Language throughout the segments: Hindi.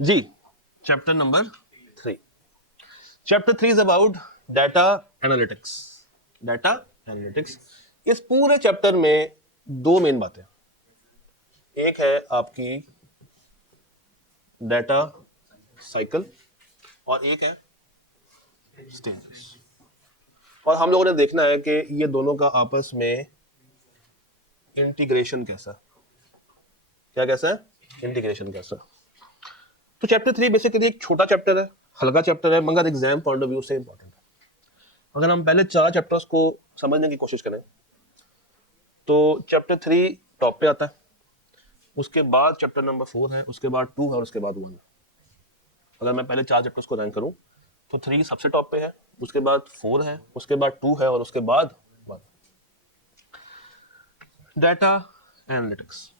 Ji, chapter number 3। Chapter 3 is about data analytics. Data analytics, इस पूरे चैप्टर में दो मेन बातें, एक है आपकी डाटा साइकिल और एक है स्टेजेस। और हम लोगों ने देखना है कि ये दोनों का आपस में इंटीग्रेशन कैसा, क्या कैसा है, इंटीग्रेशन कैसा। तो चैप्टर 3 बेसिकली एक छोटा चैप्टर है, हल्का चैप्टर है, मगर एग्जाम पॉइंट ऑफ व्यू से इंपॉर्टेंट है। अगर हम पहले 4 चैप्टर्स को समझने की कोशिश करें तो चैप्टर 3 टॉप पे आता है, उसके बाद चैप्टर नंबर 4 है, उसके बाद 2 है और उसके बाद 1 है। अगर मैं पहले 4 चैप्टर्स को रैंक करूं तो 3 सबसे टॉप पे है, उसके बाद 4 है, उसके बाद 2 है और उसके बाद 1। Data analytics,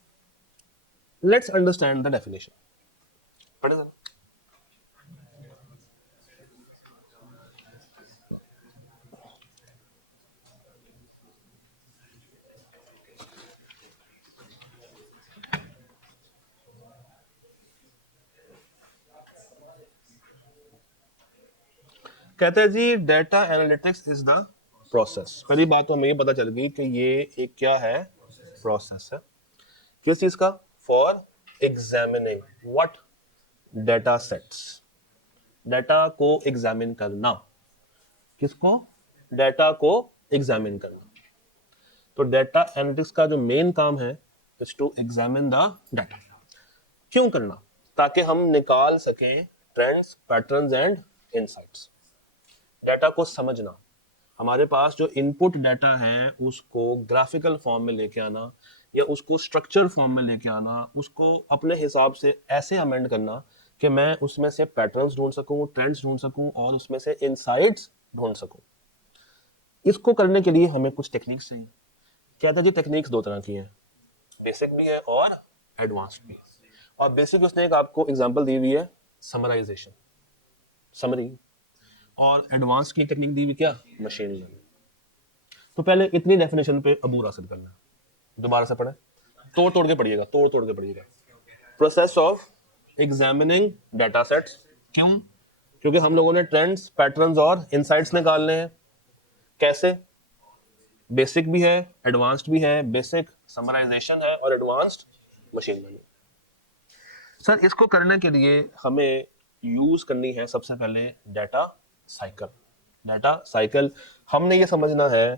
let's understand the definition. पढ़े सर। कहते हैं जी data analytics is the process. पहली बात तो हमें ये पता चल गई कि ये एक क्या है, प्रोसेस है। किस चीज का, for examining what, data sets, data को एग्जामिन करना। किसको, डाटा को एग्जामिन करना। तो डाटा एनालिटिक्स का जो मेन काम है is to examine the data. क्यों करना, ताकि हम निकाल सकें trends, patterns and insights. Data को समझना, हमारे पास जो इनपुट डाटा है उसको ग्राफिकल फॉर्म में लेके आना या उसको स्ट्रक्चर फॉर्म में लेके आना, उसको अपने हिसाब से ऐसे अमेंड करना कि मैं उसमें से पैटर्न्स ढूंढ सकूं, ट्रेंड्स ढूंढ सकूं और उसमें से इनसाइट्स ढूंढ सकूं। इसको करने के लिए हमें कुछ टेक्निक्स चाहिए। क्या था जी, टेक्निक्स दो तरह की हैं, बेसिक भी है और एडवांस्ड भी। और बेसिक उसने एक आपको एग्जांपल दी हुई है, समराइजेशन, समरी। और एडवांस की टेक्निक दी हुई क्या, मशीन लर्निंग। तो पहले इतनी डेफिनेशन पे अबूर हासिल करना है, दोबारा से पढ़े, तोड़ तोड़ के पढ़िएगा, तोड़ तोड़ के पढ़िएगा। Process of examining data sets. क्यों, क्योंकि हम लोगों ने ट्रेंड्स, पैटर्न्स और इनसाइट्स निकालने हैं। कैसे, बेसिक भी है, एडवांस्ड भी है। बेसिक समराइजेशन है और एडवांस्ड मशीन लर्निंग। सर इसको करने के लिए हमें यूज करनी है सबसे पहले डाटा साइकिल। डाटा साइकिल हमने ये समझना है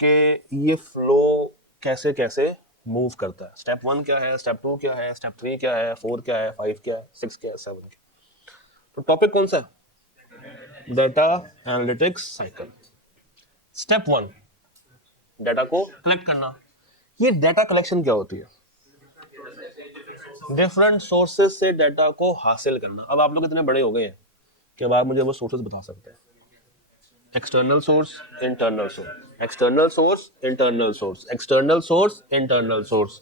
कि ये फ्लो कैसे कैसे मूव करता है। स्टेप 1 क्या है, स्टेप 2 क्या है, स्टेप 3 क्या है, 4 क्या है, 5 क्या है, 6 क्या है, 7 क्या है। तो टॉपिक कौन सा है, data analytics cycle. Step 1, data को कलेक्ट करना। ये डाटा कलेक्शन क्या होती है, डिफरेंट सोर्सेज से डाटा को हासिल करना। अब आप लोग इतने बड़े हो गए हैं कि अब आप मुझे वो सोर्सेज बता सकते हैं, external source, internal source, external source, internal source, external source, internal source,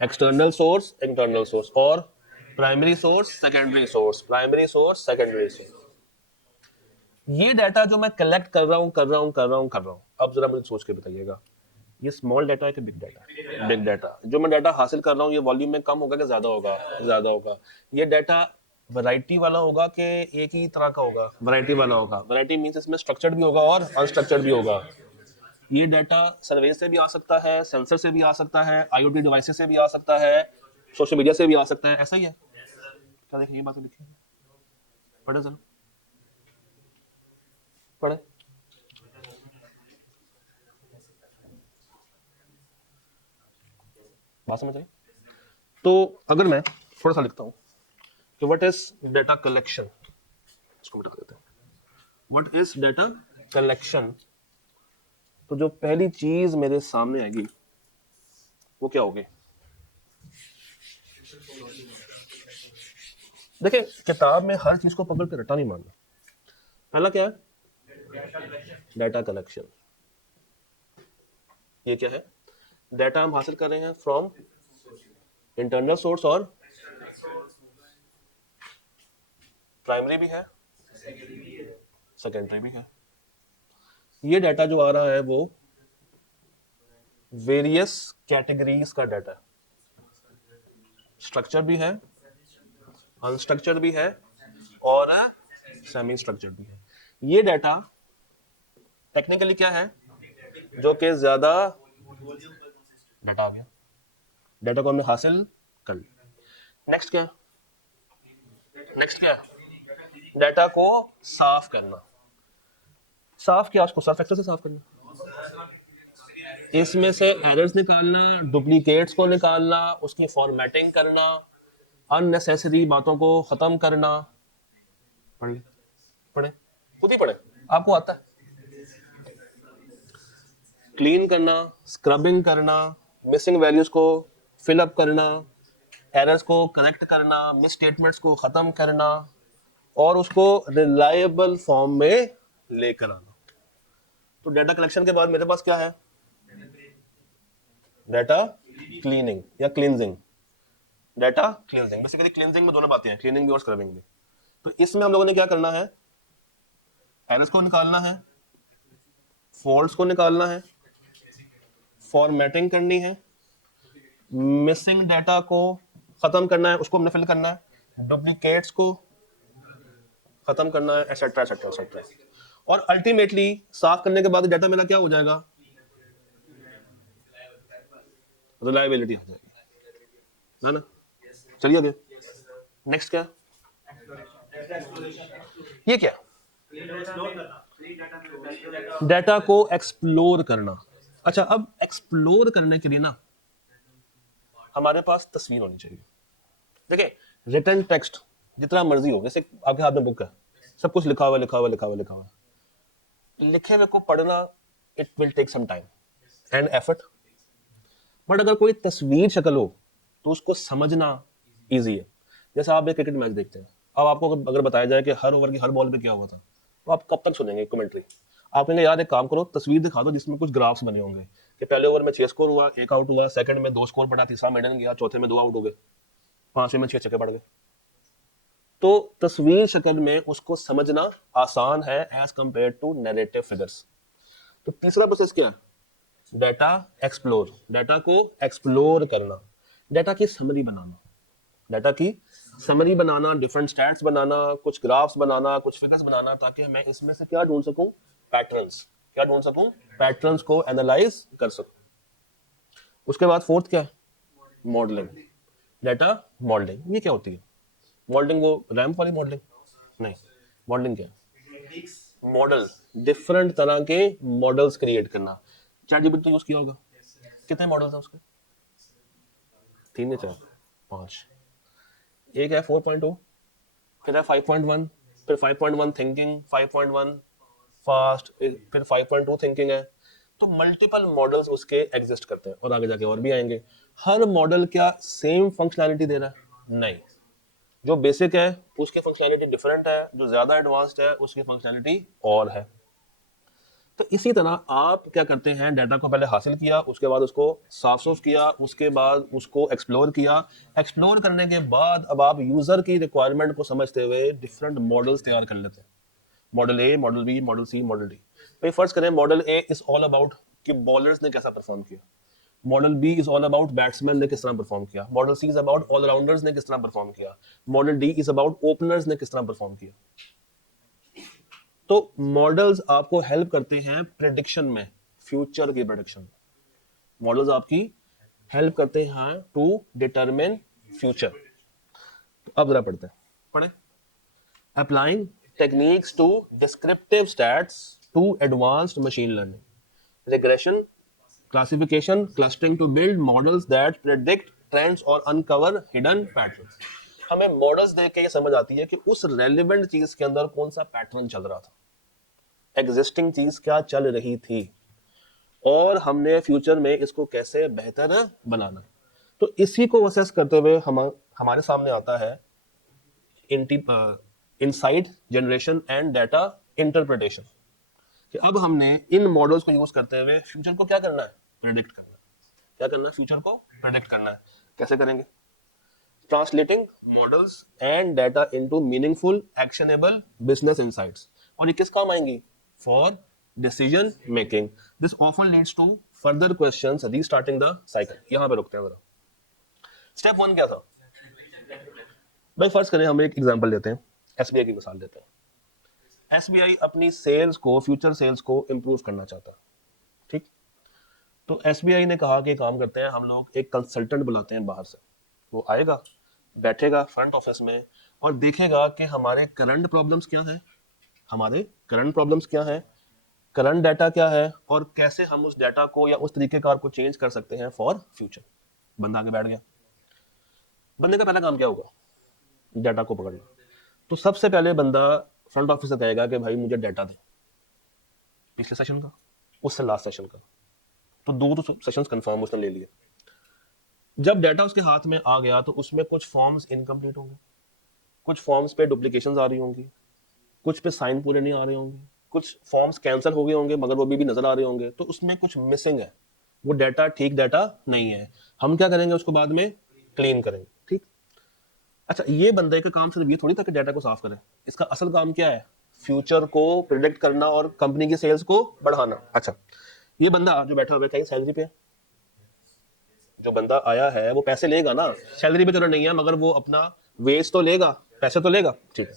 external source, internal source और primary source, secondary source, primary source, secondary source. ये डाटा जो मैं कलेक्ट कर रहा हूं, अब जरा मुझे सोच के बताइएगा, ये स्मॉल डाटा है कि बिग डाटा, बिग डाटा। जो मैं डाटा हासिल कर रहा हूँ ये वॉल्यूम में कम होगा कि ज्यादा होगा, ज्यादा होगा। ये डाटा वैरायटी वाला होगा कि एक ही तरह का होगा, वैरायटी वाला होगा। वैरायटी मींस इसमें स्ट्रक्चर्ड भी होगा और अनस्ट्रक्चर्ड भी होगा। ये डाटा सर्वे से भी आ सकता है, सेंसर से भी आ सकता है, आईओटी डिवाइसेस से भी आ सकता है, सोशल मीडिया से भी आ सकता है। ऐसा ही है क्या, देखिए ये बात लिखी है, पढ़े जरा, पढ़े। बात समझ आई। तो अगर मैं थोड़ा सा लिखता हूँ कि व्हाट इज डाटा कलेक्शन, इसको मिटा देते हैं। व्हाट इज डाटा कलेक्शन, तो जो पहली चीज मेरे सामने आएगी वो क्या होगी। देखिए किताब में हर चीज को पकड़ के रट्टा नहीं मारना। पहला क्या है, डाटा कलेक्शन। ये क्या है, डाटा हम हासिल कर रहे हैं फ्रॉम इंटरनल सोर्स और प्राइमरी भी है, सेकेंडरी भी है। ये डाटा जो आ रहा है वो वेरियस कैटेगरीज का डाटा, स्ट्रक्चर भी है, अनस्ट्रक्चर्ड भी है और सेमी स्ट्रक्चर्ड भी है। ये डाटा टेक्निकली क्या है, जो कि ज्यादा डाटा आ गया, डाटा को हमने हासिल कर लिया। नेक्स्ट क्या है, नेक्स्ट क्या है, डाटा को साफ करना। साफ क्या, उसको सर्फ एक्सेल से साफ करना, इसमें से एरर्स निकालना, डुप्लीकेट्स को निकालना, उसकी फॉर्मेटिंग करना, अननेसेसरी बातों को खत्म करना। पढ़ पढ़े, खुद ही पढ़े, आपको आता है। क्लीन करना, स्क्रबिंग करना, मिसिंग वैल्यूज को फिल अप करना, एरर्स को करेक्ट करना, मिस स्टेटमेंट्स को खत्म करना और उसको रिलायबल फॉर्म में लेकर आना। तो डाटा कलेक्शन के बाद मेरे पास क्या है, डाटा क्लीनिंग या cleansing. Data cleansing, basically cleansing में दोनों बातें हैं, क्लीनिंग भी और स्क्रबिंग भी। तो इसमें हम लोगों ने क्या करना है, एरर्स को निकालना है, फॉल्ट्स को निकालना है, फॉर्मेटिंग करनी है, मिसिंग डाटा को खत्म करना है, उसको हमने फिल करना है, डुप्लीकेट्स को खत्म करना है, एटसेट्रा एटसेट्रा एटसेट्रा। और अल्टीमेटली साफ करने के बाद डाटा मेरा क्या हो जाएगा, रिलायबिलिटी आ जाएगी, है ना। चलिए आगे, नेक्स्ट क्या, ये क्या, डाटा को एक्सप्लोर करना। अच्छा, अब एक्सप्लोर करने के लिए ना हमारे पास तस्वीर होनी चाहिए। देखिए, रिटन टेक्स्ट जितना मर्जी हो, जैसे आपके हाथ में बुक है, सब कुछ लिखा हुआ लिखा हुआ लिखा हुआ लिखा हुआ, लिखे हुए को पढ़ना it will take some time and effort. But अगर कोई तस्वीर शक्ल हो तो उसको समझना इजी है। जैसे आप एक क्रिकेट मैच देखते हैं, अब आपको अगर बताया जाए कि हर ओवर की हर बॉल पे क्या हुआ था, तो आप कब तक सुनेंगे कमेंट्री। आप कहेंगे यार एक काम करो, तस्वीर दिखा दो जिसमें कुछ ग्राफ्स बने होंगे कि पहले ओवर में 6 स्कोर हुआ, 1 आउट हुआ, सेकंड में 2 स्कोर पड़ा, तीसरा मेडन गया, चौथे में 2 आउट हो गए, पांचवें में 6 छक्के पड़ गए। तो तस्वीर शक्ल में उसको समझना आसान है as compare to narrative figures. तो तीसरा प्रोसेस क्या है, डाटा एक्सप्लोर, डाटा को एक्सप्लोर करना, डाटा की समरी बनाना, डाटा की समरी बनाना, डिफरेंट स्टैट्स बनाना, कुछ ग्राफ्स बनाना, कुछ फिगर्स बनाना, ताकि मैं इसमें से क्या ढूंढ सकूं, पैटर्न्स, क्या ढूंढ सकूं, पैटर्न्स को एनालाइज कर सकूं। उसके बाद फोर्थ क्या है, मॉडलिंग, डाटा मॉडलिंग। ये क्या होती है, मॉडलिंग वो रैम्प वाली मॉडलिंग नहीं, मॉडलिंग क्या है, मॉडल, डिफरेंट तरह के मॉडल्स क्रिएट करना। चैटजीपीटी तो यूज किया होगा, कितने मॉडल्स हैं उसके, 3 या 4, 5। एक है 4.2, फिर है 5.1, फिर 5.1 थिंकिंग, 5.1 फास्ट, फिर 5.2 थिंकिंग है। तो मल्टीपल मॉडल्स उसके एग्जिस्ट करते हैं और आगे जाके और भी आएंगे। हर मॉडल क्या सेम फंक्शनैलिटी दे रहा है, नहीं। जो बेसिक है उसकी फंक्शनैलिटी डिफरेंट है, जो ज्यादा एडवांस्ड है उसकी फंक्शनैलिटी और है। तो इसी तरह आप क्या करते हैं, डाटा को पहले हासिल किया, उसके बाद उसको साफ सुफ किया, उसके बाद उसको एक्सप्लोर किया। एक्सप्लोर करने के बाद अब आप यूजर की रिक्वायरमेंट को समझते हुए डिफरेंट मॉडल्स तैयार कर लेते हैं, model A, model B, model C, model D. भाई फर्ज करें model A is all about कि बॉलर्स ने कैसा परफॉर्म किया, model B is all about batsman ने किस तरह परफॉर्म किया, model C is about allrounders ने किस तरह परफॉर्म किया, model D is about openers ने किस तरह परफॉर्म किया। तो मॉडल्स आपको हेल्प करते हैं प्रेडिक्शन में, फ्यूचर की प्रेडिक्शन। मॉडल्स आपकी हेल्प करते हैं टू डिटरमिन फ्यूचर। तो अब जरा पढ़ते हैं, पढ़े, applying techniques to descriptive stats to advanced machine learning, regression, classification, clustering to build models that predict trends और अनकवर हिडन पैटर्न्स। हमें मॉडल्स देख के ये समझ आती है कि उस रेलेवेंट चीज के अंदर कौन सा पैटर्न चल रहा था, एग्जिस्टिंग चीज क्या चल रही थी, और हमने फ्यूचर में इसको कैसे बेहतर बनाना। तो इसी को असेस करते हुए हमारे सामने आता है insight generation and data interpretation, कि अब हमने इन मॉडल्स को यूज करते हुए फ्यूचर को क्या करना है, प्रेडिक्ट करना है। क्या करना है, फ्यूचर को प्रेडिक्ट करना है। कैसे करेंगे, translating models and data into meaningful actionable business insights. और ये किस काम आएंगी, for decision making. This often leads to further questions restarting the cycle. यहां पे रुकते हैं जरा। स्टेप 1 क्या था, भाई फर्ज करें हम एक एग्जांपल लेते हैं, एसबीआई की मिसाल लेते हैं। एसबीआई अपनी सेल्स को, फ्यूचर सेल्स को इम्प्रूव करना चाहता है, ठीक। तो एसबीआई ने कहा कि काम करते हैं, हम लोग एक कंसल्टेंट बुलाते हैं बाहर से, वो आएगा, बैठेगा फ्रंट ऑफिस में और देखेगा कि हमारे करंट प्रॉब्लम्स क्या है, हमारे करंट प्रॉब्लम्स क्या है, करंट डाटा क्या है, और कैसे हम उस डाटा को या उस तरीकेकार को चेंज कर सकते हैं फॉर फ्यूचर। बंदा आगे बैठ गया, बंदे का पहला काम क्या होगा, डाटा को पकड़ना। तो सबसे पहले बंदा फ्रंट ऑफिस से कहेगा कि भाई मुझे डाटा दे, पिछले सेशन का, उससे लास्ट सेशन का। तो दो तो सेशंस कंफर्म उसने ले लिए। जब डाटा उसके हाथ में आ गया तो उसमें कुछ फॉर्म्स इनकम्प्लीट होंगे, कुछ फॉर्म्स पे डुप्लीकेशंस आ रही होंगी, कुछ पे साइन पूरे नहीं आ रहे होंगे, कुछ फॉर्म्स कैंसिल हो गए होंगे मगर वो भी नजर आ रहे होंगे, तो उसमें कुछ मिसिंग है, वो डाटा ठीक डाटा नहीं है। हम क्या करेंगे, उसको बाद में क्लीन करेंगे, ठीक। अच्छा, ये बंदे का काम सिर्फ ये थोड़ी था कि डाटा को साफ करें, इसका असल काम क्या है, फ्यूचर को प्रिडिक्ट करना और कंपनी की सेल्स को बढ़ाना। अच्छा, ये बंदा जो बैठा हुआ है कहीं सैलरी पे है, जो बंदा आया है वो पैसे लेगा ना, सैलरी पे चलो नहीं है मगर वो अपना वेज तो लेगा, पैसे तो लेगा, ठीक है।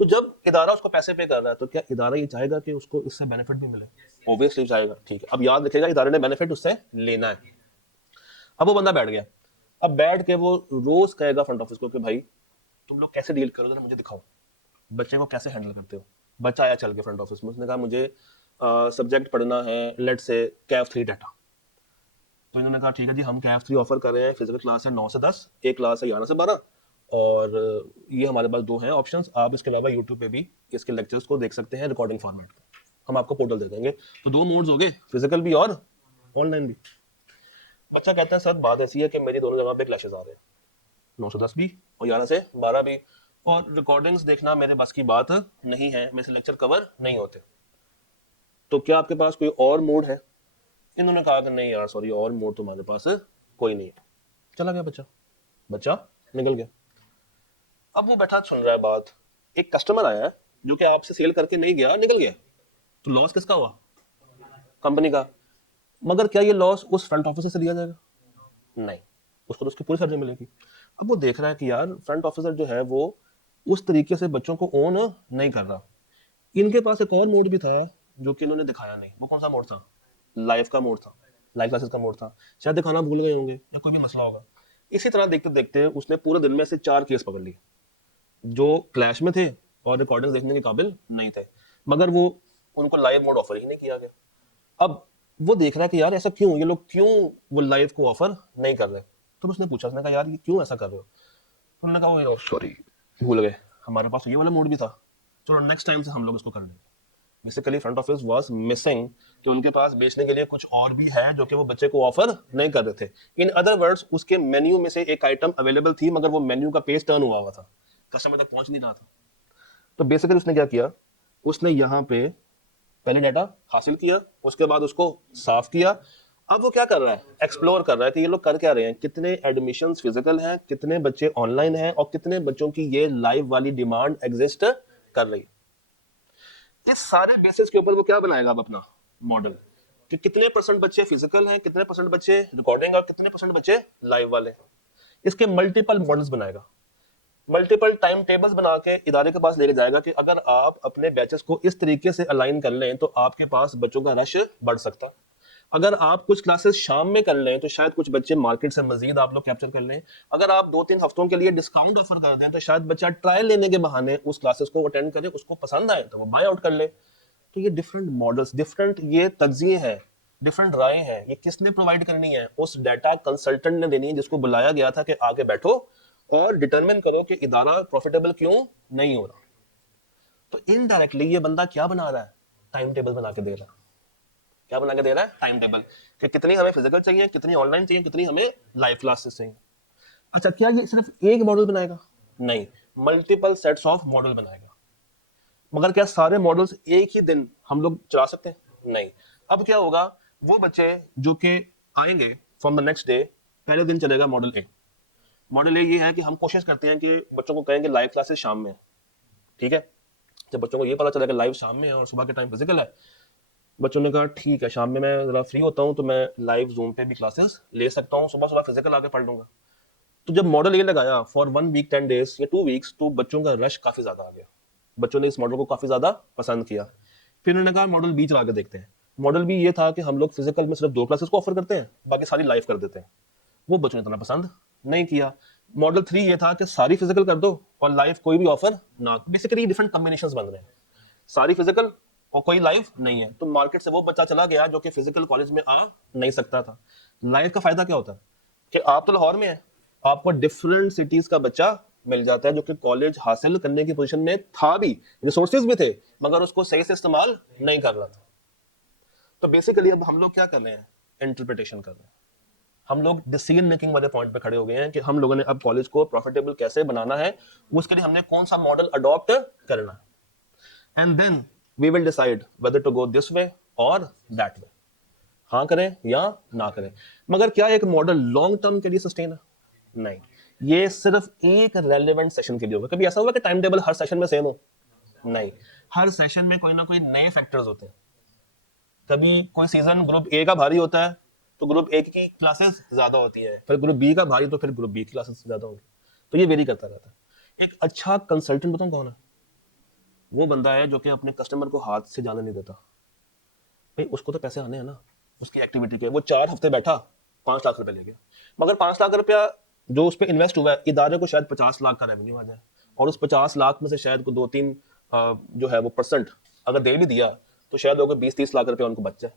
तो जब इदारा उसको पैसे पे कर रहा है तो क्या इदारा ये चाहेगा कि उसको इससे बेनिफिट भी मिले, ऑब्वियसली चाहेगा, ठीक है। अब याद रखेगा इदारे ने बेनिफिट उससे लेना है। अब वो बंदा बैठ गया, अब बैठ के वो रोज कहेगा फ्रंट ऑफिस को कि भाई तुम लोग कैसे डील करो, जरा मुझे दिखाओ, बच्चे को कैसे हैंडल करते हो। बच्चा आया चल के फ्रंट ऑफिस में, उसने कहा मुझे सब्जेक्ट पढ़ना है, लेट से कैफ 3 डाटा। तो इन्होंने कहा ठीक है जी, हम कैफ 3 ऑफर कर रहे हैं, फिजिकल क्लास है 9 से 10, एक क्लास है 11 से 12, और ये हमारे पास दो हैं ऑप्शंस, आप इसके अलावा यूट्यूब पे भी इसके लेक्चर्स को देख सकते हैं रिकॉर्डिंग फॉर्मेट में, हम आपको पोर्टल दे देंगे। तो दो मोड्स हो गए, फिजिकल भी और ऑनलाइन भी। बच्चा कहता है सर बात ऐसी है कि मेरी दोनों जगह पे क्लैशेस आ रहे हैं, 9 से 10 भी और 11 से 12 भी, और रिकॉर्डिंग्स देखना मेरे बस की बात नहीं है, मेरे से लेक्चर कवर नहीं होते, तो क्या आपके पास कोई और मोड है। इन्होंने कहा कि नहीं यार सॉरी, और मोड तो हमारे पास कोई नहीं है। चला गया बच्चा, बच्चा निकल गया। अब वो बैठा सुन रहा है बात, एक कस्टमर आया है जो कि आपसे सेल करके नहीं गया, निकल गया, तो लॉस किसका हुआ, कंपनी का। मगर क्या ये लॉस उस फ्रंट ऑफिसर से लिया जाएगा, नहीं, उसको तो उसकी पूरी सैलरी मिलेगी। अब वो देख रहा है कि यार फ्रंट ऑफिसर जो है वो उस तरीके से बच्चों को ओन नहीं कर रहा। इनके पास एक और मोड भी था जो कि इन्होंने दिखाया नहीं, वो कौन सा मोड था, लाइव का मोड था, लाइव क्लासेस का मोड था, शायद दिखाना भूल गए होंगे या कोई भी मसला होगा। इसी तरह देखते देखते उसने पूरे दिन में से 4 केस पकड़ लिए जो क्लैश में थे और रिकॉर्डिंग देखने के काबिल नहीं थे, मगर वो उनको लाइव मोड ऑफर ही नहीं किया गया। अब वो देख रहा है कि यार ऐसा क्यों, ये लोग क्यों वो लाइव को ऑफर नहीं कर रहे। तो उसने पूछा, उसने कहा यार ये क्यों ऐसा कर रहे हो। तो उन्होंने कहा सॉरी भूल गए, हमारे पास ये वाला मोड भी था, चलो नेक्स्ट टाइम से हम लोग इसको कर लेंगे। Basically front office was missing कि उनके पास बेचने के लिए कुछ और भी है जो कि वो बच्चे को ऑफर नहीं कर रहे थे। इन अदर वर्ड्स उसके मेन्यू में से एक आइटम अवेलेबल थी मगर वो मेन्यू का पेज टर्न हुआ था, कस्टमर तक पहुंच नहीं रहा था। तो बेसिकली उसने क्या किया, उसने यहाँ पे पहले डाटा हासिल किया, उसके बाद उसको साफ किया। अब वो क्या कर रहा है, एक्सप्लोर कर रहा है कि ये लोग कर क्या रहे हैं, कितने एडमिशंस फिजिकल हैं, कितने बच्चे ऑनलाइन हैं, और कितने बच्चों की ये लाइव वाली डिमांड एग्जिस्ट कर रही है। इस सारे बेसिस के ऊपर वो क्या बनाएगा अब अपना मॉडल, कि कितने परसेंट बच्चे फिजिकल हैं, कितने परसेंट बच्चे रिकॉर्डिंग और कितने परसेंट बच्चे लाइव वाले। इसके मल्टीपल मॉडल्स बनाएगा, मल्टीपल टाइम टेबल्स बना के इदारे के पास लेके जाएगा कि अगर आप अपने बैचेस को इस तरीके से अलाइन कर लें तो आपके पास बच्चों का रश बढ़ सकता है। अगर आप कुछ क्लासेस शाम में कर लें तो शायद कुछ बच्चे मार्केट से मजीद आप लोग कैप्चर कर लें। अगर आप 2-3 हफ्तों के लिए डिस्काउंट ऑफर कर दें तो शायद बच्चा ट्रायल लेने के बहाने उस क्लासेस को अटेंड करे, उसको पसंद आए तो वो बाय आउट कर ले। तो ये डिफरेंट मॉडल्स, डिफरेंट ये तज्जिए हैं, डिफरेंट राय है, ये किसने प्रोवाइड करनी है, उस डाटा कंसल्टेंट ने देनी है जिसको बुलाया गया था कि आगे बैठो और डिटरमिन करो कि इदारा प्रॉफिटेबल क्यों नहीं हो रहा। तो इनडायरेक्टली ये बंदा क्या बना रहा है, टाइम टेबल बना के दे रहा है। क्या बना के दे रहा है, टाइम टेबल, कि कितनी हमें फिजिकल चाहिए, कितनी ऑनलाइन चाहिए, कितनी हमें लाइव क्लासेस चाहिए। अच्छा, क्या ये सिर्फ एक मॉडल बनाएगा, नहीं, मल्टीपल सेट्स ऑफ मॉडल बनाएगा। मगर क्या सारे मॉडल्स एक ही दिन हम लोग चला सकते हैं, नहीं। अब क्या होगा, वो बच्चे जो कि आएंगे फ्रॉम द नेक्स्ट डे, पहले दिन चलेगा मॉडल ए। मॉडल ए ये है कि हम कोशिश करते हैं कि बच्चों को कहेंगे लाइव क्लासेस शाम में, ठीक है। जब बच्चों को ये पता चला कि लाइव शाम में है और सुबह के टाइम फिजिकल है, बच्चों ने कहा ठीक है शाम में मैं जरा फ्री होता हूँ तो मैं लाइव जूम पे भी क्लासेस ले सकता हूँ, सुबह सुबह फिजिकल आके पढ़ लूंगा। तो जब मॉडल ये लगाया फॉर 1 वीक 10 डेज या 2 वीक्स, तो बच्चों का रश काफी ज्यादा आ गया, बच्चों ने इस मॉडल को काफी ज्यादा पसंद किया। फिर उन्होंने कहा मॉडल बी चला के देखते हैं। मॉडल बी ये था कि हम लोग फिजिकल में सिर्फ 2 क्लासेस को ऑफर करते हैं, बाकी सारी लाइव कर देते हैं। वो बच्चों ने इतना पसंद नहीं किया। मॉडल 3 ये था कि सारी फिजिकल कर दो और लाइव कोई भी ऑफर ना। बेसिकली डिफरेंट कॉम्बिनेशंस बन रहे हैं, सारी फिजिकल और कोई लाइव नहीं है। तो मार्केट से वो बच्चा चला गया जो कि फिजिकल कॉलेज में आ नहीं सकता था। लाइव का फायदा क्या होता है कि आप तो लाहौर में है, आपको डिफरेंट सिटीज का बच्चा मिल जाता है जो कि कॉलेज हासिल करने की पोजीशन में था भी, रिसोर्सेज भी थे, मगर उसको सही से इस्तेमाल नहीं कर रहा था। तो बेसिकली अब हम लोग क्या कर रहे हैं, इंटरप्रिटेशन कर रहे हैं। हम लोग डिसीजन मेकिंग वाले पॉइंट पे खड़े हो गए हैं कि हम लोगों ने अब कॉलेज को प्रॉफिटेबल कैसे बनाना है, उसके लिए हमने कौन सा मॉडल अडॉप्ट करना है। And then we will decide whether to go this way और दैट वे, हाँ करें या ना करें। मगर क्या एक मॉडल लॉन्ग टर्म के लिए सस्टेन है? नहीं, ये सिर्फ एक रेलेवेंट सेशन के लिए होगा। कभी ऐसा होगा कि टाइम टेबल हर सेशन में सेम हो? नहीं, हर सेशन में कोई ना कोई नए फैक्टर्स होते हैं। कभी कोई सीजन ग्रुप ए का भारी होता है तो ग्रुप ए की क्लासेस ज्यादा होती है, फिर ग्रुप बी का भारी तो फिर ग्रुप बी की क्लासेस ज्यादा होगी। तो ये वेरी करता रहता है। एक अच्छा कंसल्टेंट बताऊं कौन है? वो बंदा है जो कि अपने कस्टमर को हाथ से जाने नहीं देता। भाई उसको तो पैसे आने हैं ना उसकी एक्टिविटी के। वो 4 हफ्ते बैठा, 5 लाख रुपए ले गया, मगर 5 लाख रुपया जो उस पर इन्वेस्ट हुआ है, इदारे को शायद 50 लाख का रेवेन्यू आ जाए, और उस 50 लाख में से शायद को 2-3 जो है वो परसेंट अगर दे भी दिया तो शायद होगा 20-30 लाख रुपया उनको बच जाए।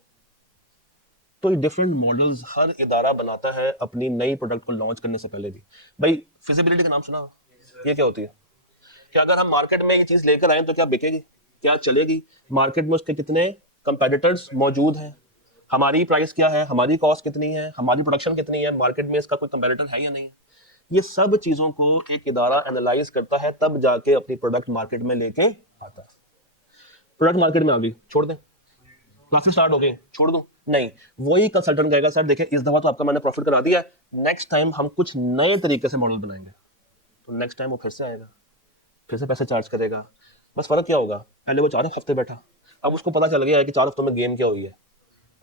तो ये डिफरेंट मॉडल्स हर इदारा बनाता है अपनी नई प्रोडक्ट को लॉन्च करने से पहले भी। भाई फिजिबिलिटी का नाम सुना? ये क्या होती है कि अगर हम मार्केट में ये चीज लेकर आए तो क्या बिकेगी, क्या चलेगी, मार्केट में उसके कितने कंपेटिटर्स मौजूद हैं, हमारी प्राइस क्या है, हमारी कॉस्ट कितनी है, हमारी प्रोडक्शन कितनी है, मार्केट में इसका कोई कंपेटिटर है या नहीं है। ये सब चीजों को एक इदारा एनालाइज करता है, तब जाके अपनी प्रोडक्ट मार्केट में लेके आता है। प्रोडक्ट मार्केट में आ गई, छोड़ दें, क्लासेस स्टार्ट हो गई, छोड़ दूं? नहीं, वही कंसल्टेंट कहेगा सर देखिए इस दफा तो आपका मैंने प्रॉफिट करा दिया है, नेक्स्ट टाइम हम कुछ नए तरीके से मॉडल बनाएंगे। तो नेक्स्ट टाइम वो फिर से आएगा, फिर से पैसे चार्ज करेगा। बस फर्क क्या होगा, पहले वो 4 हफ्ते बैठा, अब उसको पता चल गया है कि 4 हफ्तों में गेम क्या हुई है।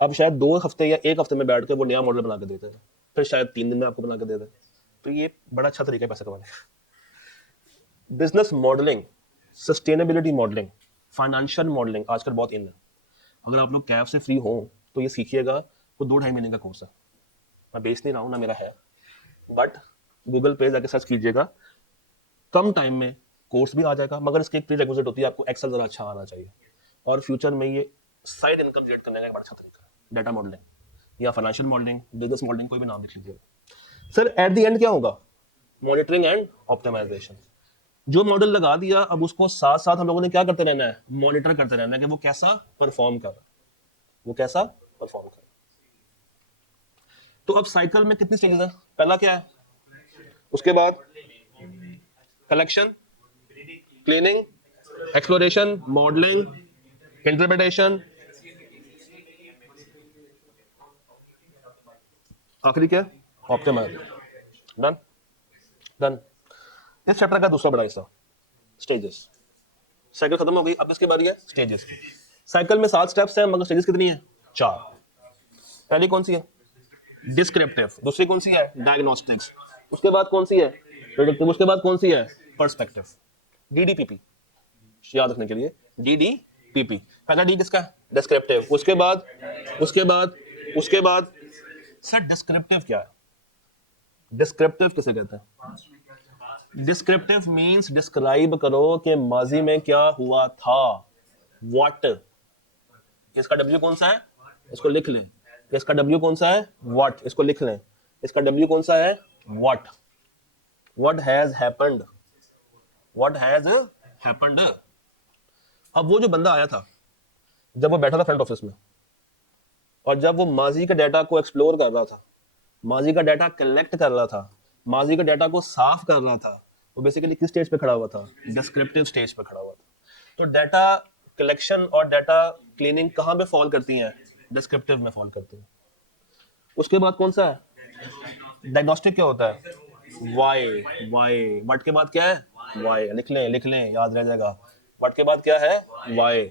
अब शायद 2 हफ्ते या 1 हफ्ते में बैठ के वो नया मॉडल बना के देते हैं, फिर शायद 3 दिन में आपको बना के दे दे। तो ये बड़ा अच्छा तरीका है पैसे कमाने का। Business modelling, sustainability modelling, financial modelling आजकल बहुत इन है। अगर आप लोग कैफ से फ्री हो तो ये सीखिएगा, वो 2-2.5 महीने का कोर्स है। मैं बेच नहीं रहा हूँ ना, मेरा है, बट गूगल पे जाके सर्च कीजिएगा, कम टाइम में कोर्स भी आ जाएगा। मगर इसकी एक प्री रिक्विजिट होती है, आपको एक्सेल जरा अच्छा आना चाहिए। और फ्यूचर में ये साइड इनकम जनरेट करने का एक बड़ा अच्छा तरीका है, डाटा मॉडलिंग या फाइनेंशियल मॉडलिंग, बिजनेस मॉडलिंग, कोई भी नाम लिख लीजिएगा। सर एट द एंड क्या होगा, मॉनिटरिंग एंड ऑप्टिमाइजेशन। जो मॉडल लगा दिया अब उसको साथ साथ हम लोगों ने क्या करते रहना है, मॉनिटर करते रहना है कि वो कैसा परफॉर्म कर रहा है, वो कैसा परफॉर्म कर रहा है। तो अब साइकिल में कितनी स्टेजेस है? पहला क्या है, उसके बाद collection, cleaning, exploration, modelling, interpretation, आखिरी क्या, ऑप्टिमाइजेशन। Done done. इस चैप्टर का दूसरा बड़ा हिस्सा स्टेजेस। साइकिल खत्म हो गई, अब इसके बारी है स्टेजेस की। साइकिल में 7 स्टेप्स हैं, मगर स्टेजेस कितनी है, 4। पहली कौन सी है, डिस्क्रिप्टिव। दूसरी कौन सी है, डायग्नोस्टिक्स। उसके बाद कौन सी है, प्रेडिक्टिव। उसके बाद कौन सी है, पर्सपेक्टिव। डीडीपीपी याद रखने के लिए, डीडीपीपी। पहला डी किसका, डिस्क्रिप्टिव। उसके बाद सर डिस्क्रिप्टिव क्या है, डिस्क्रिप्टिव किसे कहते हैं? डिस्क्रिप्टिव मींस डिस्क्राइब करो कि माजी में क्या हुआ था, व्हाट। इसका डब्ल्यू कौन सा है, इसको लिख लें। इसका डब्ल्यू कौन सा है, व्हाट, इसको लिख लें। इसका डब्ल्यू कौन सा है, what. What has happened, what has happened. अब वो जो बंदा आया था, जब वो बैठा था फ्रंट ऑफिस में, और जब वो माजी के डाटा को एक्सप्लोर कर रहा था, माजी का डाटा कलेक्ट कर रहा था, माजी के डाटा को साफ कर रहा था, वो बेसिकली किस स्टेज पे खड़ा हुआ था, डिस्क्रिप्टिव स्टेज पे खड़ा हुआ था। तो डाटा कलेक्शन और डाटा क्लीनिंग कहां पे फॉल करती हैं, डिस्क्रिप्टिव में फॉल करती हैं। उसके बाद कौन सा है, डायग्नोस्टिक। क्या होता है, वाई। व्हाट के बाद क्या है, वाई। लिख लें याद रह जाएगा। व्हाट के बाद क्या है, वाई।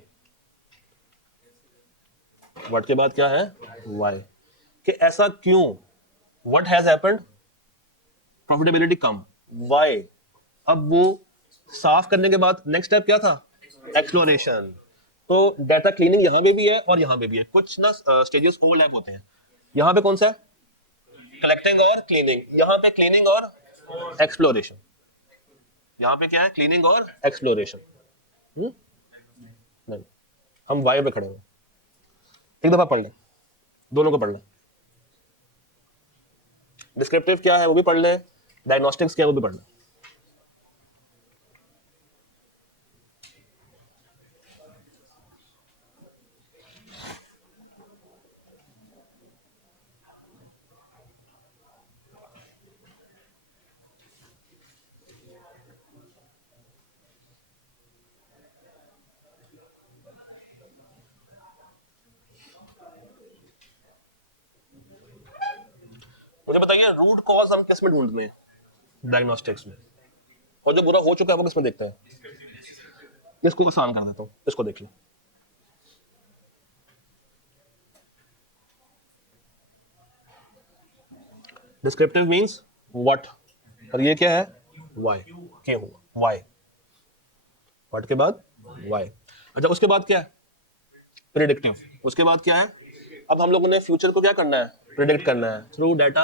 व्हाट के बाद क्या है, वाई। कि ऐसा क्यों, व्हाट हैज हैपेंड, प्रॉफिटेबिलिटी कम, वाई? अब वो साफ करने के बाद नेक्स्ट स्टेप क्या था? एक्सप्लोरेशन। तो डाटा क्लीनिंग यहाँ पे भी है और यहाँ पे भी है, कुछ ना स्टेजेस ओवरलैप होते हैं। यहाँ पे कौन सा है? कलेक्टिंग और क्लीनिंग। यहाँ पे क्लीनिंग और एक्सप्लोरेशन। यहाँ पे क्या है? क्लीनिंग और एक्सप्लोरेशन। नहीं, हम वाई पे खड़े हैं। एक दफा पढ़ लें, दोनों को पढ़ लें। डिस्क्रिप्टिव क्या है वो भी पढ़ लें, डायग्नोस्टिक्स क्या है वो भी पढ़ लें। मुझे बताइए रूट कॉज हम किस में ढूंढते हैं? डायग्नोस्टिक्स में। और जो बुरा हो चुका है वो किस में देखते हैं? इसको आसान कर देता हूं, इसको देखिए। डिस्क्रिप्टिव मींस व्हाट, और ये क्या है? व्हाई। क्यों हुआ? व्हाई। व्हाट के बाद व्हाई। अच्छा, उसके बाद क्या है? प्रिडिक्टिव। उसके बाद क्या है? अब हम लोगों ने फ्यूचर को क्या करना है? प्रिडिक्ट करना है through data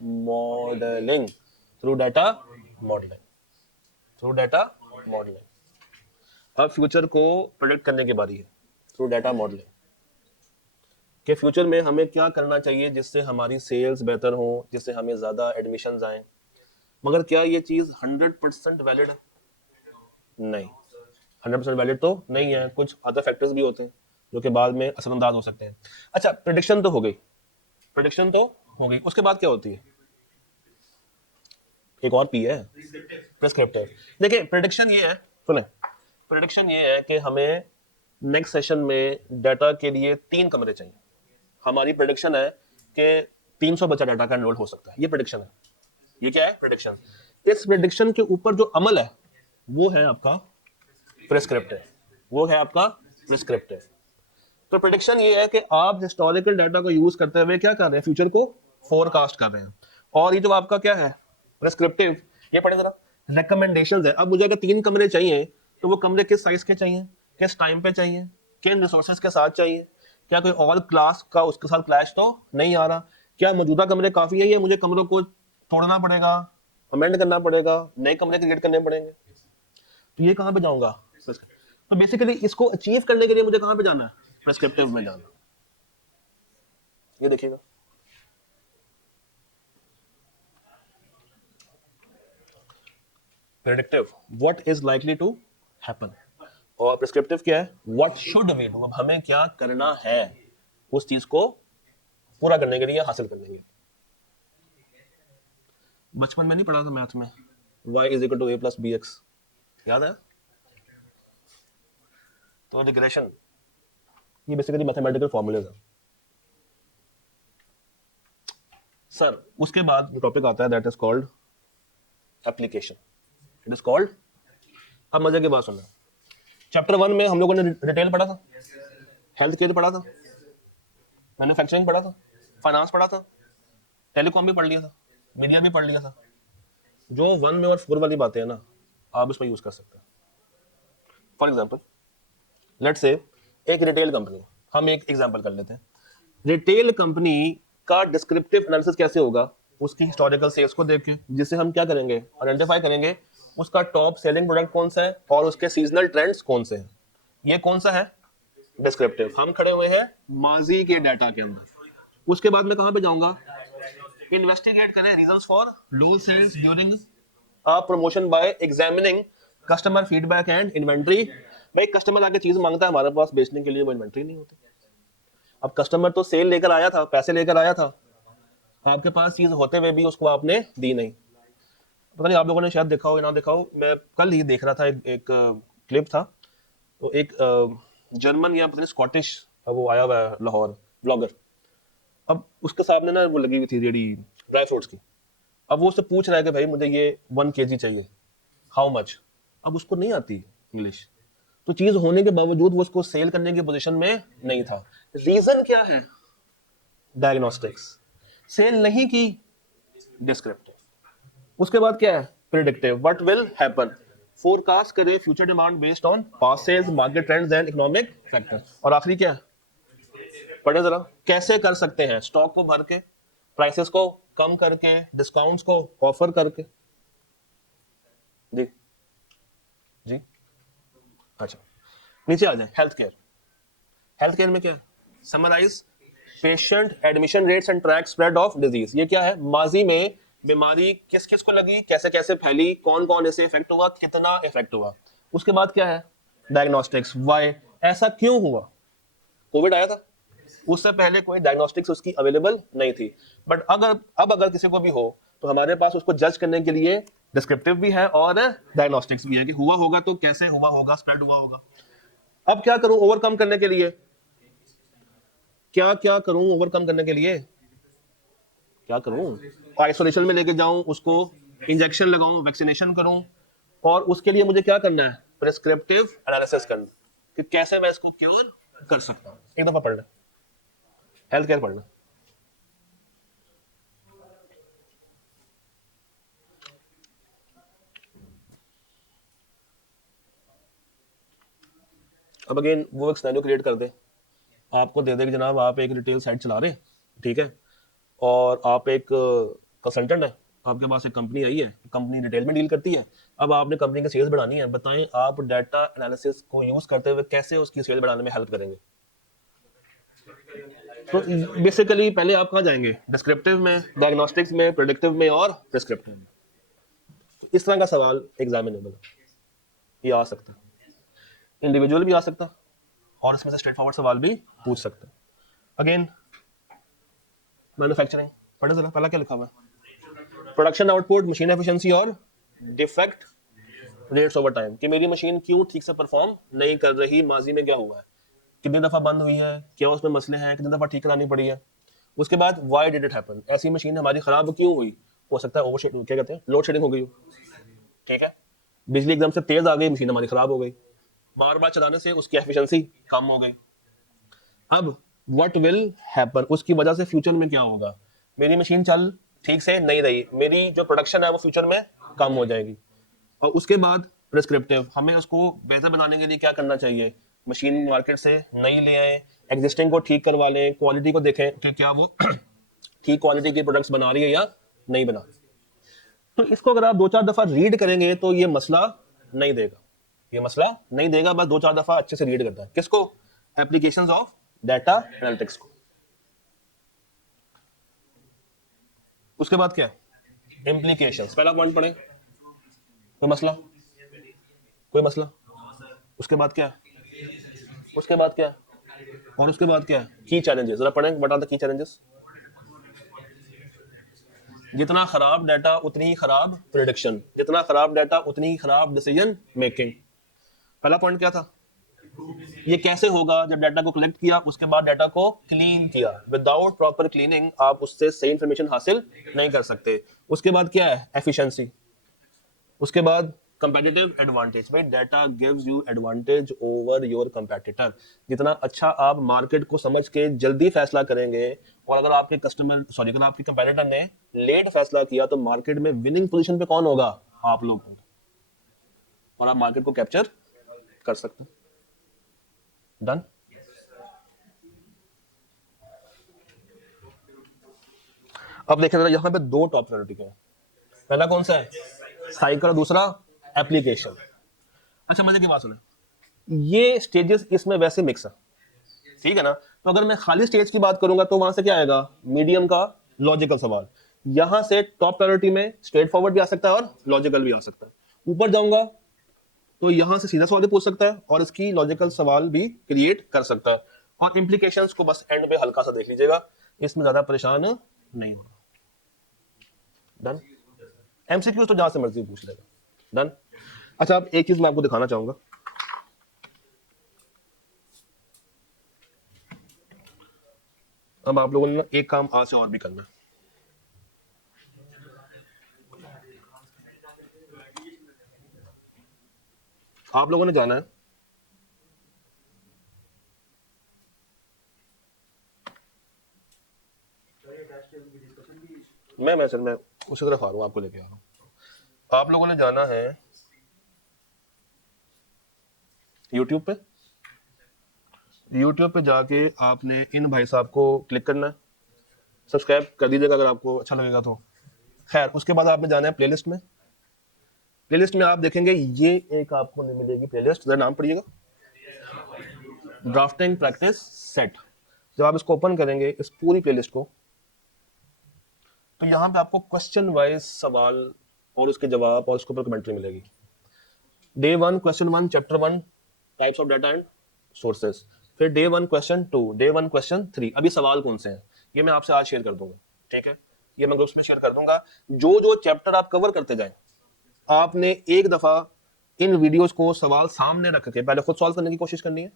modelling. Through data modelling. Through data modelling. अब फ्यूचर को प्रिडिक्ट करने की बारी है थ्रू डाटा मॉडलिंग, कि फ्यूचर में हमें क्या करना चाहिए जिससे हमारी सेल्स बेहतर हो, जिससे हमें ज्यादा एडमिशंस आए। मगर क्या ये चीज 100% वैलिड है? नहीं, 100% वैलिड तो नहीं है। कुछ अदर फैक्टर्स भी होते हैं जो कि बाद में असरअंदाज हो सकते हैं। अच्छा, प्रेडिक्शन तो हो गई, प्रेडिक्शन तो हो गई। उसके बाद क्या होती है? एक और पी है, प्रिस्क्रिप्टिव। देखिए प्रेडिक्शन ये है, सुने, प्रेडिक्शन ये है कि हमें नेक्स्ट सेशन में डाटा के लिए 3 कमरे चाहिए। हमारी प्रेडिक्शन है कि 300 बच्चा डाटा का एनरोल हो सकता है। ये प्रेडिक्शन है। ये क्या है? प्रेडिक्शन। इस प्रेडिक्शन के ऊपर जो अमल है वो है आपका प्रिस्क्रिप्टिव। वो है आपका प्रिस्क्रिप्टिव। तो प्रेडिक्शन ये है कि आप हिस्टोरिकल डाटा को यूज करते हुए क्या कर रहे हैं? फ्यूचर को फोरकास्ट कर रहे हैं। और ये जो आपका क्या है? प्रिस्क्रिप्टिव। ये पढ़े जरा, रिकमेंडेशंस है। अब मुझे अगर 3 कमरे चाहिए तो वो कमरे किस साइज के चाहिए, किस टाइम पे चाहिए, किन रिसोर्सेज के साथ चाहिए, क्या कोई और क्लास का उसके साथ क्लैश तो नहीं आ रहा, क्या मौजूदा कमरे काफी है या मुझे कमरों को तोड़ना पड़ेगा, अमेंड करना पड़ेगा, नए कमरे क्रिएट करने पड़ेंगे। तो ये कहाँ पे जाऊंगा? तो बेसिकली इसको अचीव करने के लिए मुझे कहाँ पे जाना है? प्रिस्क्रिप्टिव में जाना। ये देखिएगा, predictive what is likely to happen, और प्रिस्क्रिप्टिव क्या है? व्हाट शुड वी डू, अब हमें क्या करना है उस चीज को पूरा करने के लिए, हासिल करने के लिए। बचपन में नहीं पढ़ा था मैथ में y is equal to a plus bx, याद है? तो रिग्रेशन ये बेसिकली मैथमेटिकल फॉर्मूलेज है सर। उसके बाद जो टॉपिक आता है that is called application. It is called, अब मजे की बात सुनना, चैप्टर 1 में हम लोगों ने रिटेल पढ़ा था, हेल्थ केयर पढ़ा था, मैन्युफैक्चरिंग पढ़ा था, फाइनेंस पढ़ा था, टेलीकॉम भी पढ़ लिया था, मीडिया भी पढ़ लिया था। जो 1 में और 4 वाली बातें हैं ना, आप इसमें यूज कर सकते हैं। फॉर एग्जाम्पल लेट्स से एक रिटेल कंपनी, हम एक एग्जांपल कर लेते हैं। रिटेल कंपनी का डिस्क्रिप्टिव एनालिसिस कैसे होगा? उसकी हिस्टोरिकल सेल्स को देख के, जिससे हम क्या करेंगे? आइडेंटिफाई करेंगे उसका टॉप सेलिंग प्रोडक्ट कौन सा है और उसके सीजनल ट्रेंड्स कौन से हैं। ये कौन सा है? डिस्क्रिप्टिव। हम खड़े हुए हैं माजी के डाटा के अंदर। उसके बाद मैं कहां पे जाऊंगा? इन्वेस्टिगेट करें reasons for low sales during a promotion by examining customer feedback and inventory. भाई कस्टमर आके चीज मांगता है हमारे पास बेचने के लिए, वो इन्वेंट्री नहीं होती। अब कस्टमर तो सेल लेकर आया था, पैसे लेकर आया था, आपके पास चीज होते हुए भी उसको आपने दी नहीं। पता नहीं आप लोगों ने शायद देखा हो या ना देखा हो, मैं कल ही देख रहा था एक क्लिप था। तो एक जर्मन या पता नहीं स्कॉटिश वो आया हुआ है लाहौर ब्लॉगर। अब उसके सामने ना वो लगी हुई थी रेडी ड्राई फ्रूट्स की। अब वो उससे पूछ रहा है कि भाई मुझे ये 1 kg चाहिए, हाउ मच। अब उसको नहीं आती इंग्लिश, तो चीज होने के बावजूद वो उसको सेल करने की पोजीशन में नहीं था। रीजन क्या है? डायग्नोस्टिक्स। सेल नहीं की, डिस्क्रिप्टिव। उसके बाद क्या है predictive, what will happen, forecast करे future demand based on past sales, market trends and economic factors. और आखिरी क्या है, पढ़े जरा, कैसे कर सकते हैं, स्टॉक को भर के, प्राइसेस को कम करके, डिस्काउंट्स को ऑफर करके। जी जी अच्छा, नीचे आ जाए, हेल्थ केयर। हेल्थ केयर में क्या है, summarize patient admission rates and track spread of disease. ये क्या है, माजी में बीमारी किस किस को लगी, कैसे कैसे फैली, कौन कौन ऐसे इफेक्ट हुआ, कितना इफेक्ट हुआ। उसके बाद क्या है डायग्नोस्टिक्स, वाई, ऐसा क्यों हुआ, कोविड आया था, उससे पहले कोई डायग्नोस्टिक्स उसकी अवेलेबल नहीं थी, बट अगर किसी को भी हो तो हमारे पास उसको जज करने के लिए डिस्क्रिप्टिव भी है और डायग्नोस्टिक्स भी है कि हुआ होगा तो कैसे हुआ होगा, स्प्रेड हुआ होगा। अब क्या करूं ओवरकम करने के लिए, क्या क्या करूं ओवरकम करने के लिए, क्या करूं, आइसोलेशन में लेके जाऊं उसको, इंजेक्शन लगाऊं, वैक्सीनेशन करूं, और उसके लिए मुझे क्या करना है, प्रिस्क्रिप्टिव एनालिसिस करना कि कैसे मैं इसको क्योर कर सकता हूं। एक दफा पढ़ना, हेल्थ केयर पढ़ना। अब अगेन वो एक सिनेरियो क्रिएट कर दे, आपको दे दे कि जनाब आप एक रिटेल साइट चला रहे हैं, ठीक है, और आप एक कंसल्टेंट है, आपके पास एक कंपनी आई है, कंपनी रिटेल में डील करती है, अब आपने कंपनी की सेल्स बढ़ानी है, बताएं आप डाटा एनालिसिस को यूज करते हुए कैसे उसकी सेल बढ़ाने में हेल्प करेंगे। तो बेसिकली पहले आप कहाँ जाएंगे, डिस्क्रिप्टिव में, डायग्नोस्टिक्स में, प्रेडिक्टिव में और प्रिस्क्रिप्टिव में। तो इस तरह का सवाल एग्जामिनेबल ये आ सकता है, इंडिविजुअल भी आ सकता है, और इसमें से स्ट्रेट फॉरवर्ड सवाल भी पूछ सकते हैं। अगेन मैन्युफैक्चरिंग पढ़े जरा, पहला क्या लिखा हुआ है, प्रोडक्शन आउटपुट, मशीन एफिशिएंसी और डिफेक्ट रेट्स ओवर टाइम, कि मेरी मशीन क्यों ठीक से परफॉर्म नहीं कर रही, माजी में क्या हुआ है, कितनी दफा बंद हुई है, क्या उसमें मसले हैं, कितनी दफा ठीक करानी पड़ी है। उसके बाद व्हाई डिड इट हैपन, ऐसी मशीन हमारी खराब क्यों हुई, हो सकता है ओवर क्या कहते हैं लोड शेडिंग हो गई हो, ठीक है, बिजली एकदम से तेज आ गई, मशीन हमारी खराब हो गई, बार बार चलाने से उसकी एफिशिएंसी कम हो गई। अब व्हाट विल हैपन, उसकी वजह से फ्यूचर में क्या होगा, मेरी मशीन चल ठीक से नहीं रही, मेरी जो प्रोडक्शन है वो फ्यूचर में कम हो जाएगी। और उसके बाद प्रिस्क्रिप्टिव, हमें उसको बेहतर बनाने के लिए क्या करना चाहिए, मशीन मार्केट से नई ले आए, एग्जिस्टिंग को ठीक करवा लें, क्वालिटी को देखें कि क्या वो ठीक क्वालिटी के प्रोडक्ट्स बना रही है या नहीं बना। तो इसको अगर आप दो चार दफा रीड करेंगे तो ये मसला नहीं देगा, ये मसला नहीं देगा, बस दो चार दफा अच्छे से रीड करता है, किसको, एप्लीकेशंस ऑफ डाटा एनालिटिक्स को। उसके बाद क्या है इम्प्लीकेशंस, पहला पॉइंट पढ़े, कोई मसला, कोई मसला। उसके बाद क्या, उसके बाद क्या, और उसके बाद क्या की चैलेंजेस, जरा पढ़ें, what are the key challenges. जितना खराब डाटा उतनी ही खराब प्रिडिक्शन, जितना खराब डाटा उतनी ही खराब डिसीजन मेकिंग। पहला पॉइंट क्या था, ये कैसे होगा, जब डाटा को कलेक्ट किया उसके बाद डाटा को क्लीन किया, विदाउट प्रॉपर क्लीनिंग आप उससे सही इंफॉर्मेशन हासिल नहीं कर सकते। उसके बाद क्या है एफिशिएंसी, उसके बाद कंपेटिटिव एडवांटेज, भाई data gives you advantage over your competitor, जितना अच्छा आप मार्केट को समझ के जल्दी फैसला करेंगे, और अगर आपके कस्टमर सॉरी अगर आपके कंपेटिटर ने लेट फैसला किया तो मार्केट में विनिंग पोजीशन पे कौन होगा, आप लोग होंगे, और आप मार्केट को कैप्चर कर सकते हैं। डन। अब देखें जरा यहाँ पे दो टॉप प्रायोरिटी के हैं, पहला कौन सा है साइकिल और दूसरा एप्लीकेशन। अच्छा मजे की बात सुने, ये स्टेजेस इसमें वैसे मिक्स है, ठीक है ना, तो अगर मैं खाली स्टेज की बात करूंगा तो वहां से क्या आएगा, मीडियम का लॉजिकल सवाल, यहां से टॉप प्रायोरिटी में स्ट्रेट फॉरवर्ड भी आ सकता है और लॉजिकल भी आ सकता है, ऊपर जाऊंगा तो यहां से सीधा सवाल भी पूछ सकता है और इसकी लॉजिकल सवाल भी क्रिएट कर सकता है, और इंप्लीकेशंस को बस एंड में हल्का सा देख लीजिएगा, इसमें ज्यादा परेशान नहीं होगा। डन। एमसीक्यूज तो जहां से मर्जी पूछ लेगा। डन। अच्छा अब एक चीज मैं आपको दिखाना चाहूंगा, अब आप लोगों ने ना एक काम आज से और भी करना है, आप लोगों ने जाना है मैं सर मैं उसी तरफ आ रहा हूँ, आपको लेके आ रहा हूँ। आप लोगों ने जाना है YouTube पे, YouTube पे जाके आपने इन भाई साहब को क्लिक करना है, सब्सक्राइब कर दीजिएगा अगर आपको अच्छा लगेगा तो। खैर उसके बाद आपने जाना है प्लेलिस्ट में। प्लेलिस्ट में आप देखेंगे ये एक आपको नहीं मिलेगी प्लेलिस्ट, जरा नाम पढ़िएगा, ड्राफ्टिंग प्रैक्टिस सेट। जब आप इसको ओपन करेंगे इस पूरी प्लेलिस्ट को, तो यहाँ पे आपको क्वेश्चन वाइज सवाल और उसके जवाब और उसके ऊपर कमेंट्री मिलेगी। Day 1 question 1 chapter 1 types of data and sources, फिर डे 1 क्वेश्चन 2, डे 1 क्वेश्चन 3। अभी सवाल कौन से हैं ये मैं आपसे आज शेयर कर दूंगा, ठीक है, ये मैं ग्रुप्स में शेयर कर दूंगा। जो जो चैप्टर आप कवर करते जाएं, आपने एक दफा इन वीडियोस को सवाल सामने रख के पहले खुद सॉल्व करने की कोशिश करनी है,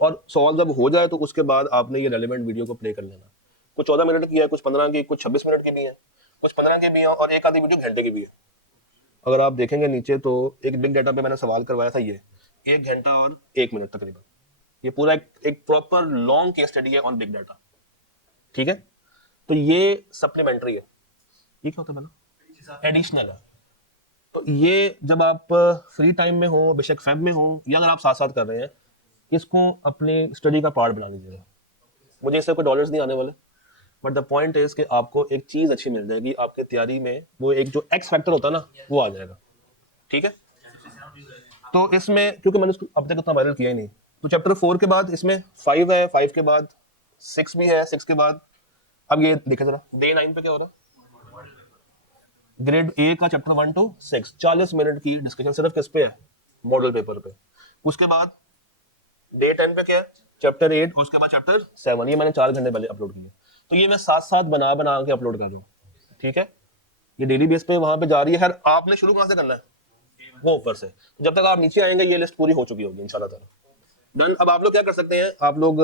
और सॉल्व जब हो जाए तो उसके बाद आपने ये रेलेवेंट वीडियो को प्ले कर लेना। कुछ 14 मिनट की है, कुछ 15 की, कुछ 26 मिनट की भी है, कुछ 15 की भी है, और एक आधी वीडियो घंटे की भी है। अगर आप देखेंगे नीचे तो एक बिग डाटा पे मैंने सवाल करवाया था, ये 1 घंटा और 1 मिनट तकरीबन। ये पूरा एक प्रॉपर लॉन्ग केस स्टडी है ऑन बिग डाटा, ठीक है। तो ये सप्लीमेंट्री है, ये क्या होता है बना, एडिशनल है। तो ये जब आप फ्री टाइम में हो, बेशक फेब में हो, या अगर आप साथ साथ कर रहे हैं, इसको अपने स्टडी का पार्ट बना लीजिएगा। मुझे इससे कोई डॉलर्स नहीं आने वाले, बट द पॉइंट इज कि आपको एक चीज अच्छी मिल जाएगी आपके तैयारी में, वो एक जो एक्स फैक्टर होता है ना, वो आ जाएगा, ठीक है। तो इसमें क्योंकि मैंने उसको अब तक उतना वायरल किया ही नहीं, तो चैप्टर 4 के बाद इसमें 5 है, 5 के बाद 6 भी है, 6 के बाद अब ये देखा जरा डे 9 पे क्या हो रहा है, ग्रेड ए का चैप्टर 1 to 6 40 मिनट की डिस्कशन सिर्फ किस पे है, मॉडल पेपर पे। उसके बाद डे 10 पे क्या है, चैप्टर 8, और उसके बाद चैप्टर 7। ये मैंने 4 घंटे पहले अपलोड किया, तो ये मैं साथ साथ बना बना के अपलोड कर रहा हूँ, ठीक है। ये डेली बेस पे वहां पे जा रही है। खैर आपने शुरू कहां से करना है, वो ऊपर से। जब तक आप नीचे आएंगे ये लिस्ट पूरी हो चुकी होगी इंशाल्लाह ताला। डन। अब आप लोग क्या कर सकते हैं, आप लोग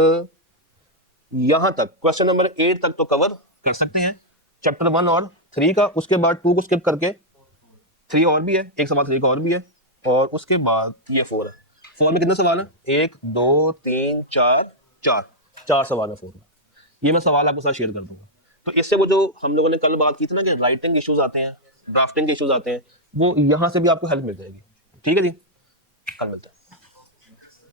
यहां तक क्वेश्चन नंबर 8 तक तो कवर कर सकते हैं, चैप्टर 1 और 3 का। उसके बाद 2 को स्किप करके 3 और भी है, एक सवाल 3 का और भी है, और उसके बाद ये 4 है। 4 में कितने सवाल हैं, 1 2 3 4 4 सवाल है 4 में। ये मैं सवाल आपके साथ शेयर कर दूंगा। तो इससे वो जो हम लोगों ने कल बात की थी ना कि राइटिंग इश्यूज आते हैं, ड्राफ्टिंग के इश्यूज आते हैं, वो यहां से भी आपको हेल्प मिल जाएगी, ठीक है जी। कल मिलते हैं।